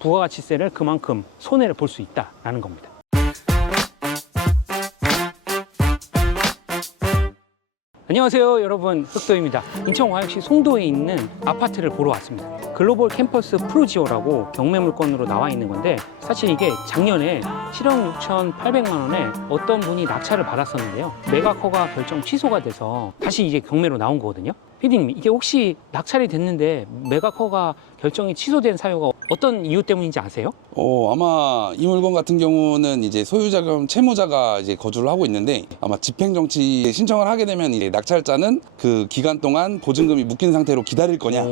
부가가치세를 그만큼 손해를 볼 수 있다라는 겁니다. 안녕하세요 여러분, 흑도입니다. 인천광역시 송도에 있는 아파트를 보러 왔습니다. 글로벌 캠퍼스 프루지오라고 경매물건으로 나와 있는 건데, 사실 이게 작년에 7억 6,800만 원에 어떤 분이 낙찰을 받았었는데요, 매각허가 결정 취소가 돼서 다시 이제 경매로 나온 거거든요. 피디님, 이게 혹시 낙찰이 됐는데 매각허가 결정이 취소된 사유가 어떤 이유 때문인지 아세요? 아마 이 물건 같은 경우는 이제 소유자 겸 채무자가 이제 거주를 하고 있는데, 아마 집행정지 신청을 하게 되면 이제 낙찰자는 그 기간 동안 보증금이 묶인 상태로 기다릴 거냐,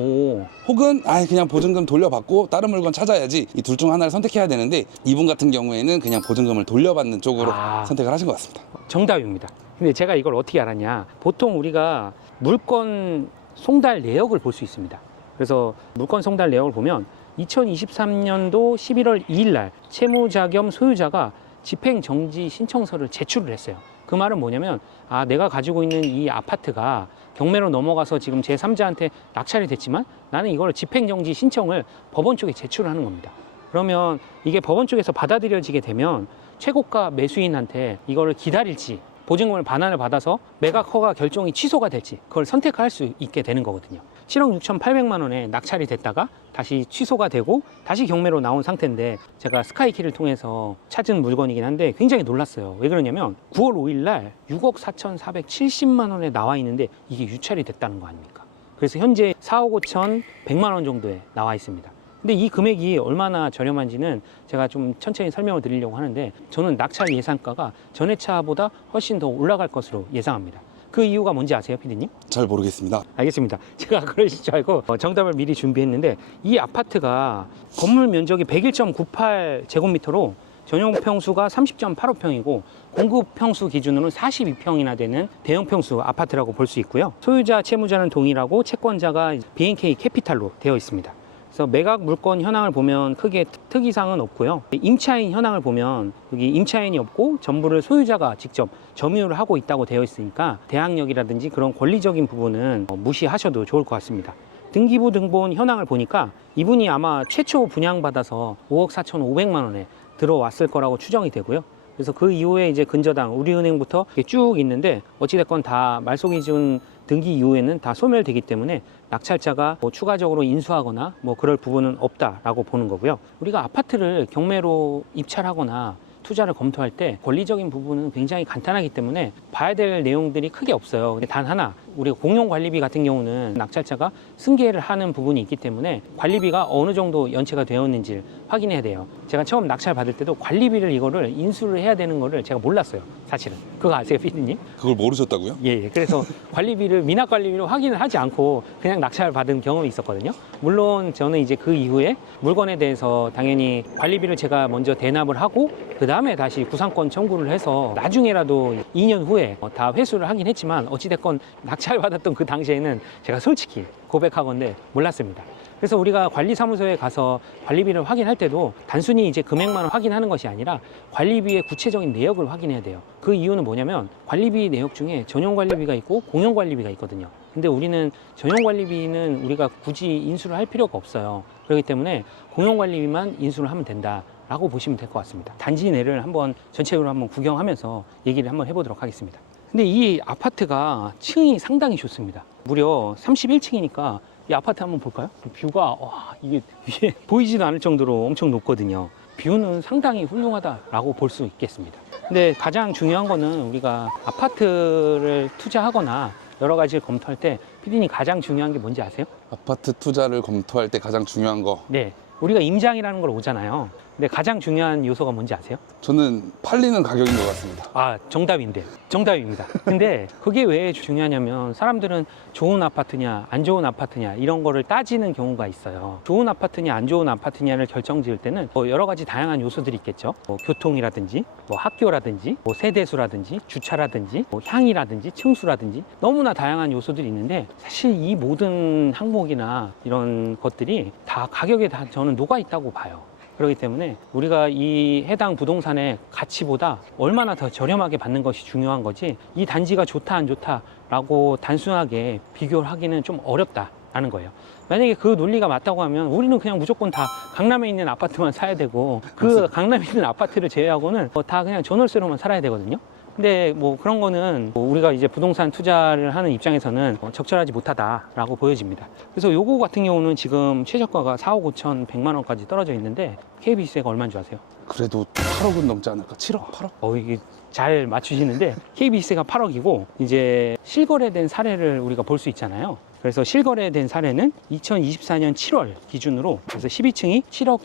혹은 그냥 보증금 돌려받고 다른 물건 찾아야지, 이 둘 중 하나를 선택해야 되는데, 이분 같은 경우에는 그냥 보증금을 돌려받는 쪽으로 선택을 하신 것 같습니다. 정답입니다. 근데 제가 이걸 어떻게 알았냐, 보통 우리가 물건 송달 내역을 볼 수 있습니다. 그래서 물건 송달 내역을 보면 2023년도 11월 2일 날 채무자 겸 소유자가 집행정지 신청서를 제출을 했어요. 그 말은 뭐냐면, 내가 가지고 있는 이 아파트가 경매로 넘어가서 지금 제3자한테 낙찰이 됐지만 나는 이걸 집행정지 신청을 법원 쪽에 제출을 하는 겁니다. 그러면 이게 법원 쪽에서 받아들여지게 되면 최고가 매수인한테 이거를 기다릴지, 보증금을 반환을 받아서 매각 허가 결정이 취소가 될지, 그걸 선택할 수 있게 되는 거거든요. 7억 6,800만 원에 낙찰이 됐다가 다시 취소가 되고 다시 경매로 나온 상태인데, 제가 스카이키를 통해서 찾은 물건이긴 한데 굉장히 놀랐어요. 왜 그러냐면 9월 5일 날 6억 4,470만 원에 나와 있는데 이게 유찰이 됐다는 거 아닙니까? 그래서 현재 4억 5,100만 원 정도에 나와 있습니다. 근데 이 금액이 얼마나 저렴한지는 제가 좀 천천히 설명을 드리려고 하는데, 저는 낙찰 예상가가 전에 차보다 훨씬 더 올라갈 것으로 예상합니다. 그 이유가 뭔지 아세요, 피디님? 잘 모르겠습니다. 알겠습니다. 제가 그러실 줄 알고 정답을 미리 준비했는데, 이 아파트가 건물 면적이 101.98제곱미터로 전용 평수가 30.85평이고 공급 평수 기준으로는 42평이나 되는 대형 평수 아파트라고 볼 수 있고요. 소유자 채무자는 동일하고 채권자가 BNK 캐피탈로 되어 있습니다. 그래서 매각 물건 현황을 보면 크게 특이사항은 없고요. 임차인 현황을 보면 여기 임차인이 없고 전부를 소유자가 직접 점유를 하고 있다고 되어 있으니까 대항력이라든지 그런 권리적인 부분은 무시하셔도 좋을 것 같습니다. 등기부 등본 현황을 보니까 이분이 아마 최초 분양받아서 5억 4,500만 원에 들어왔을 거라고 추정이 되고요. 그래서 그 이후에 이제 근저당, 우리은행부터 쭉 있는데, 어찌됐건 다 말소기준 등기 이후에는 다 소멸되기 때문에 낙찰자가 추가적으로 인수하거나 그럴 부분은 없다라고 보는 거고요. 우리가 아파트를 경매로 입찰하거나 투자를 검토할 때 권리적인 부분은 굉장히 간단하기 때문에 봐야 될 내용들이 크게 없어요. 근데 단 하나, 우리가 공용관리비 같은 경우는 낙찰자가 승계를 하는 부분이 있기 때문에 관리비가 어느 정도 연체가 되었는지를 확인해야 돼요. 제가 처음 낙찰 받을 때도 관리비를 이거를 인수를 해야 되는 거를 제가 몰랐어요, 사실은. 그거 아세요, 피디님? 그걸 모르셨다고요? 예. 그래서 관리비를 미납관리비로 확인을 하지 않고 그냥 낙찰 받은 경험이 있었거든요. 물론 저는 이제 그 이후에 물건에 대해서 당연히 관리비를 제가 먼저 대납을 하고 그 다음에 다시 구상권 청구를 해서 나중에라도 2년 후에 다 회수를 하긴 했지만, 어찌됐건 낙찰 받았던 그 당시에는 제가 솔직히 고백하건대 몰랐습니다. 그래서 우리가 관리사무소에 가서 관리비를 확인할 때도 단순히 이제 금액만 확인하는 것이 아니라 관리비의 구체적인 내역을 확인해야 돼요. 그 이유는 뭐냐면 관리비 내역 중에 전용관리비가 있고 공용관리비가 있거든요. 근데 우리는 전용관리비는 우리가 굳이 인수를 할 필요가 없어요. 그렇기 때문에 공용관리비만 인수를 하면 된다 라고 보시면 될 것 같습니다. 단지 내를 한번 전체적으로 한번 구경하면서 얘기를 한번 해보도록 하겠습니다. 근데 이 아파트가 층이 상당히 좋습니다. 무려 31층이니까 이 아파트 한번 볼까요? 뷰가 이게 위에 보이지도 않을 정도로 엄청 높거든요. 뷰는 상당히 훌륭하다라고 볼 수 있겠습니다. 근데 가장 중요한 거는 우리가 아파트를 투자하거나 여러 가지를 검토할 때 피디님 가장 중요한 게 뭔지 아세요? 아파트 투자를 검토할 때 가장 중요한 거, 네, 우리가 임장이라는 걸 오잖아요. 근데 가장 중요한 요소가 뭔지 아세요? 저는 팔리는 가격인 것 같습니다. 정답입니다. 근데 그게 왜 중요하냐면, 사람들은 좋은 아파트냐 안 좋은 아파트냐 이런 거를 따지는 경우가 있어요. 좋은 아파트냐 안 좋은 아파트냐를 결정지을 때는 여러 가지 다양한 요소들이 있겠죠. 교통이라든지 학교라든지 세대수라든지 주차라든지 향이라든지 층수라든지 너무나 다양한 요소들이 있는데, 사실 이 모든 항목이나 이런 것들이 다 가격에 다 저는 녹아 있다고 봐요. 그렇기 때문에 우리가 이 해당 부동산의 가치보다 얼마나 더 저렴하게 받는 것이 중요한 거지, 이 단지가 좋다 안 좋다 라고 단순하게 비교를 하기는 좀 어렵다 라는 거예요. 만약에 그 논리가 맞다고 하면 우리는 그냥 무조건 다 강남에 있는 아파트만 사야 되고 그 맞습니다. 강남에 있는 아파트를 제외하고는 다 그냥 전월세로만 살아야 되거든요. 근데 뭐 그런 거는 뭐 우리가 이제 부동산 투자를 하는 입장에서는 적절하지 못하다라고 보여집니다. 그래서 요거 같은 경우는 지금 최저가가 4억 5천 100만 원까지 떨어져 있는데 KB세가 얼마인 줄 아세요? 그래도 8억은 넘지 않을까? 7억, 8억? 이게 잘 맞추시는데 KB세가 8억이고 이제 실거래된 사례를 우리가 볼 수 있잖아요. 그래서 실거래된 사례는 2024년 7월 기준으로 그래서 12층이 7억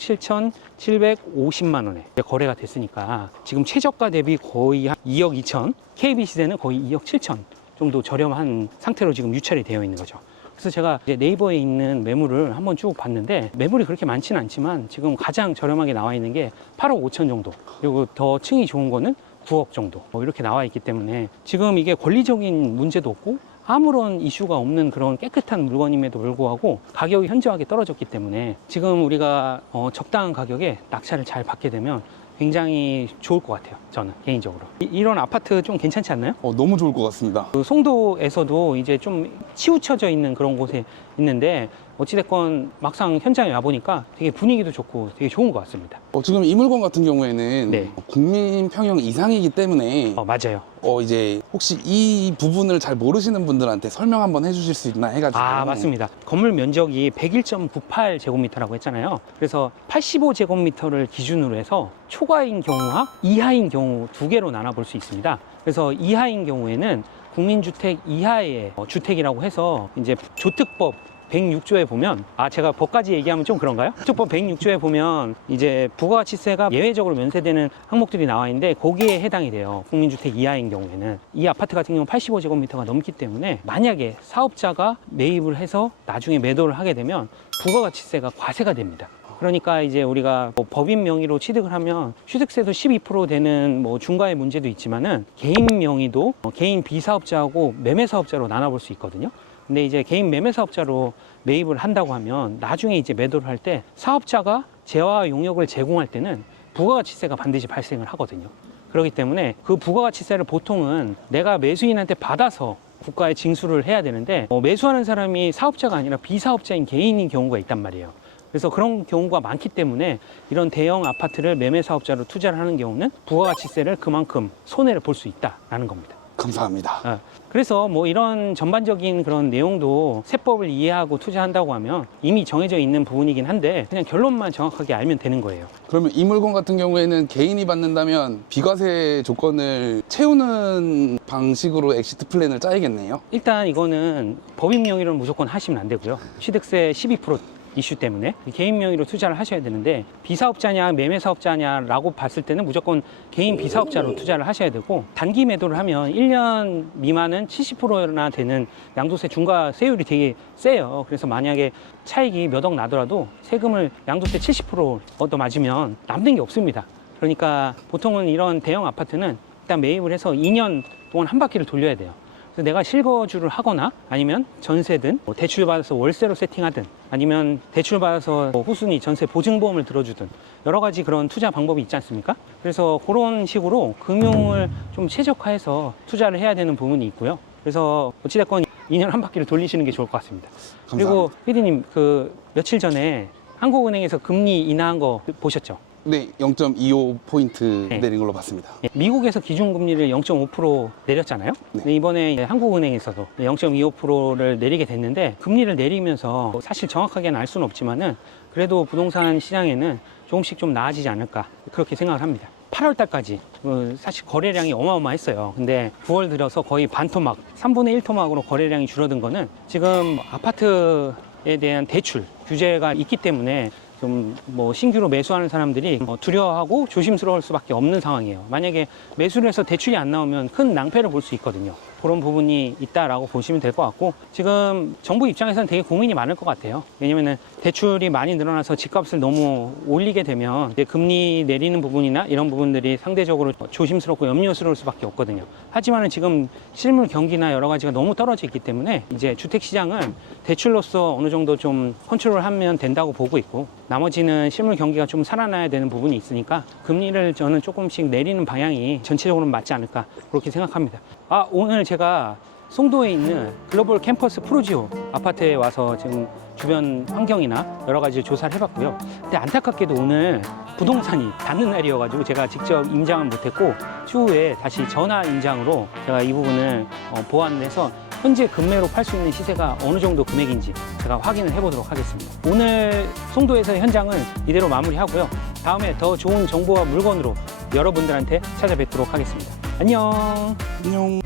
7,750만 원에 거래가 됐으니까 지금 최저가 대비 거의 한 2억 2천, KB시세는 거의 2억 7천 정도 저렴한 상태로 지금 유찰이 되어 있는 거죠. 그래서 제가 이제 네이버에 있는 매물을 한번 쭉 봤는데 매물이 그렇게 많지는 않지만 지금 가장 저렴하게 나와 있는 게 8억 5천 정도, 그리고 더 층이 좋은 거는 9억 정도 이렇게 나와 있기 때문에 지금 이게 권리적인 문제도 없고 아무런 이슈가 없는 그런 깨끗한 물건임에도 불구하고 가격이 현저하게 떨어졌기 때문에 지금 우리가 적당한 가격에 낙찰을 잘 받게 되면 굉장히 좋을 것 같아요. 저는 개인적으로 이런 아파트 좀 괜찮지 않나요? 너무 좋을 것 같습니다. 그 송도에서도 이제 좀 치우쳐져 있는 그런 곳에 있는데 어찌됐건 막상 현장에 와보니까 되게 분위기도 좋고 되게 좋은 것 같습니다. 지금 이 물건 같은 경우에는 네. 국민 평형 이상이기 때문에 맞아요. 이제 혹시 이 부분을 잘 모르시는 분들한테 설명 한번 해주실 수 있나 해가지고. 맞습니다. 건물 면적이 101.98제곱미터라고 했잖아요. 그래서 85제곱미터를 기준으로 해서 초과인 경우와 이하인 경우 두 개로 나눠볼 수 있습니다. 그래서 이하인 경우에는 국민주택 이하의 주택이라고 해서 이제 조특법 106조에 보면 제가 법까지 얘기하면 좀 그런가요? 조특법 106조에 보면 이제 부가가치세가 예외적으로 면세되는 항목들이 나와 있는데 거기에 해당이 돼요. 국민주택 이하인 경우에는 이 아파트 같은 경우는 85제곱미터가 넘기 때문에 만약에 사업자가 매입을 해서 나중에 매도를 하게 되면 부가가치세가 과세가 됩니다. 그러니까 이제 우리가 법인 명의로 취득을 하면 취득세도 12% 되는 중과의 문제도 있지만은 개인 명의도 개인 비사업자하고 매매사업자로 나눠볼 수 있거든요. 근데 이제 개인 매매사업자로 매입을 한다고 하면 나중에 이제 매도를 할 때 사업자가 재화 용역을 제공할 때는 부가가치세가 반드시 발생을 하거든요. 그렇기 때문에 그 부가가치세를 보통은 내가 매수인한테 받아서 국가에 징수를 해야 되는데 매수하는 사람이 사업자가 아니라 비사업자인 개인인 경우가 있단 말이에요. 그래서 그런 경우가 많기 때문에 이런 대형 아파트를 매매사업자로 투자를 하는 경우는 부가가치세를 그만큼 손해를 볼 수 있다라는 겁니다. 감사합니다. 그래서 이런 전반적인 그런 내용도 세법을 이해하고 투자한다고 하면 이미 정해져 있는 부분이긴 한데 그냥 결론만 정확하게 알면 되는 거예요. 그러면 이 물건 같은 경우에는 개인이 받는다면 비과세 조건을 채우는 방식으로 엑시트 플랜을 짜야겠네요. 일단 이거는 법인 명의로는 무조건 하시면 안 되고요. 취득세 12% 이슈 때문에 개인 명의로 투자를 하셔야 되는데 비사업자냐 매매사업자냐라고 봤을 때는 무조건 개인 비사업자로 투자를 하셔야 되고 단기 매도를 하면 1년 미만은 70%나 되는 양도세 중과세율이 되게 세요. 그래서 만약에 차익이 몇 억 나더라도 세금을 양도세 70% 얻어 맞으면 남는 게 없습니다. 그러니까 보통은 이런 대형 아파트는 일단 매입을 해서 2년 동안 한 바퀴를 돌려야 돼요. 그래서 내가 실거주를 하거나 아니면 전세든 대출 받아서 월세로 세팅하든 아니면 대출 받아서 후순위 전세 보증보험을 들어주든 여러 가지 그런 투자 방법이 있지 않습니까? 그래서 그런 식으로 금융을 좀 최적화해서 투자를 해야 되는 부분이 있고요. 그래서 어찌됐건 2년 한 바퀴를 돌리시는 게 좋을 것 같습니다. 감사합니다. 그리고 피디님 며칠 전에 한국은행에서 금리 인하한 거 보셨죠? 네, 0.25포인트 네. 내린 걸로 봤습니다. 미국에서 기준금리를 0.5% 내렸잖아요. 네. 근데 이번에 한국은행에서도 0.25%를 내리게 됐는데 금리를 내리면서 사실 정확하게는 알 수는 없지만은 그래도 부동산 시장에는 조금씩 좀 나아지지 않을까 그렇게 생각을 합니다. 8월 달까지 사실 거래량이 어마어마했어요. 근데 9월 들어서 거의 반토막, 3분의 1토막으로 거래량이 줄어든 거는 지금 아파트에 대한 대출 규제가 있기 때문에 좀 신규로 매수하는 사람들이 두려워하고 조심스러울 수밖에 없는 상황이에요. 만약에 매수를 해서 대출이 안 나오면 큰 낭패를 볼 수 있거든요. 그런 부분이 있다라고 보시면 될 것 같고 지금 정부 입장에서는 되게 고민이 많을 것 같아요. 왜냐면은 대출이 많이 늘어나서 집값을 너무 올리게 되면 이제 금리 내리는 부분이나 이런 부분들이 상대적으로 조심스럽고 염려스러울 수밖에 없거든요. 하지만은 지금 실물 경기나 여러 가지가 너무 떨어져 있기 때문에 이제 주택 시장은 대출로서 어느 정도 좀 컨트롤하면 된다고 보고 있고 나머지는 실물 경기가 좀 살아나야 되는 부분이 있으니까 금리를 저는 조금씩 내리는 방향이 전체적으로는 맞지 않을까 그렇게 생각합니다. 오늘 제가 송도에 있는 글로벌 캠퍼스 프루지오 아파트에 와서 지금 주변 환경이나 여러 가지 조사를 해봤고요. 근데 안타깝게도 오늘 부동산이 닫는 날이어가지고 제가 직접 임장은 못했고 추후에 다시 전화 임장으로 제가 이 부분을 보완해서 현재 금매로 팔 수 있는 시세가 어느 정도 금액인지 제가 확인을 해보도록 하겠습니다. 오늘 송도에서의 현장은 이대로 마무리하고요. 다음에 더 좋은 정보와 물건으로 여러분들한테 찾아뵙도록 하겠습니다. 안녕. 안녕.